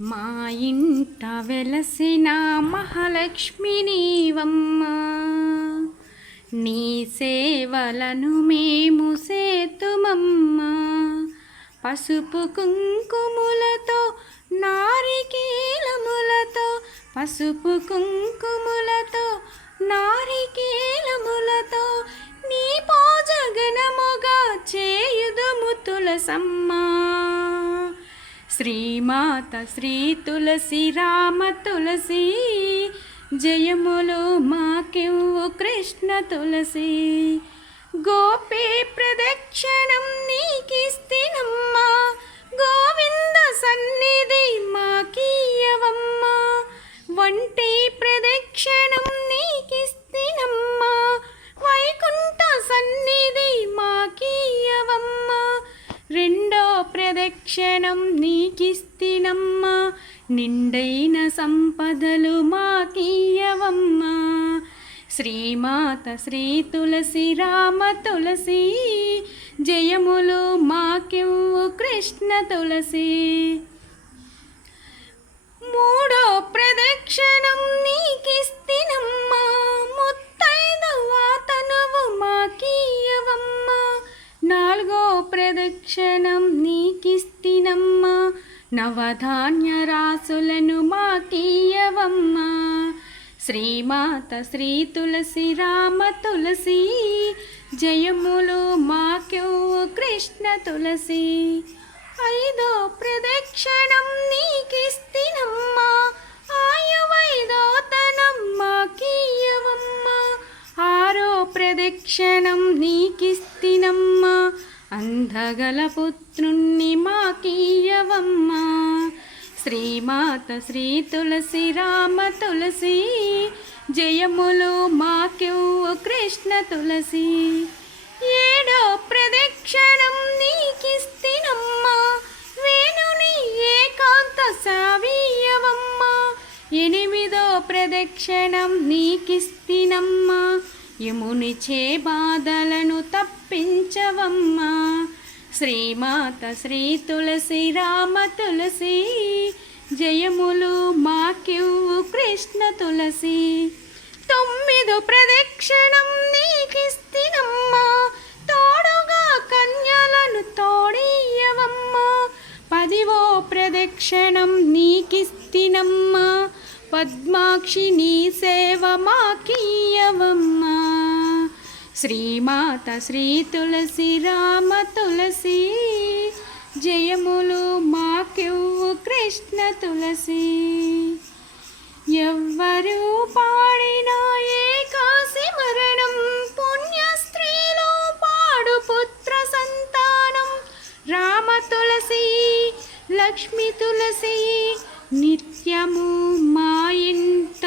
మా ఇంట వెలసిన మహాలక్ష్మి నీవమ్మ. నీ సేవలను మేము సేతుమమ్మ. పసుపు కుంకుములతో నారికేలములతో పసుపు కుంకుములతో నారికేలములతో నీ పోజగనముగా చేయుదుము తులసమ్మా. శ్రీమాత శ్రీ తులసి రామ తులసి జయములు మాకివ్వు కృష్ణ తులసి. గోపీ ప్రదక్షిణం నీకిస్తినమ్మా గోవింద సన్నిధి మాకీయవమ్మా. వంటి ప్రదక్షిణం రెండో ప్రదక్షిణం నీకిస్తినమ్మా. నిండైన సంపదలు మాకీయవమ్మా శ్రీమాత శ్రీ తులసి రామ తులసి జయములు మాకివ్వు కృష్ణ తులసి. మూడో ప్రదక్షిణం నీకిస్తినమ్మా. ముత్తైన వాతనువు మాకీయవమ్మా నాలుగో ప్రదక్షిణం నవధాన్య రాసులను మాకీయవమ్మా శ్రీమాత శ్రీ తులసి రామ తులసి జయములు మాకెవ్వు కృష్ణ తులసి. ఐదో ప్రదక్షిణం నీకిస్తినమ్మా. అంధగల పుత్రుణ్ణి మాకీయవమ్మా. శ్రీమాత శ్రీ తులసి రామ తులసి జయములు మాకెవ్వు కృష్ణ తులసి. ఏడో ప్రదక్షిణం నీకిస్తినమ్మా వేణుని ఏకాంత సావీయవమ్మ. ఎనిమిదో ప్రదక్షిణం నీకిస్తినమ్మ. యమునిచే బాధలను తప్పించవమ్మా. శ్రీమాత శ్రీ తులసి రామ తులసి జయములు మాకివ్వు కృష్ణ తులసి. తొమ్మిదు ప్రదక్షిణం నీకిస్తినమ్మా. తోడుగా కన్యలను తోడీయవమ్మా పదివో ప్రదక్షిణం నీకిస్తినమ్మా. పద్మాక్షి నీ సేవ మాకీయవమ్మా శ్రీమాత శ్రీ తులసి రామ తులసి జయములు మాకెవ్వు కృష్ణ తులసి. ఎవ్వరు పాడినా కాసి మరణం పుణ్య స్త్రీలు పాడు పుత్ర సంతానం. రామ తులసి లక్ష్మి తులసి నిత్యము మా ఇంట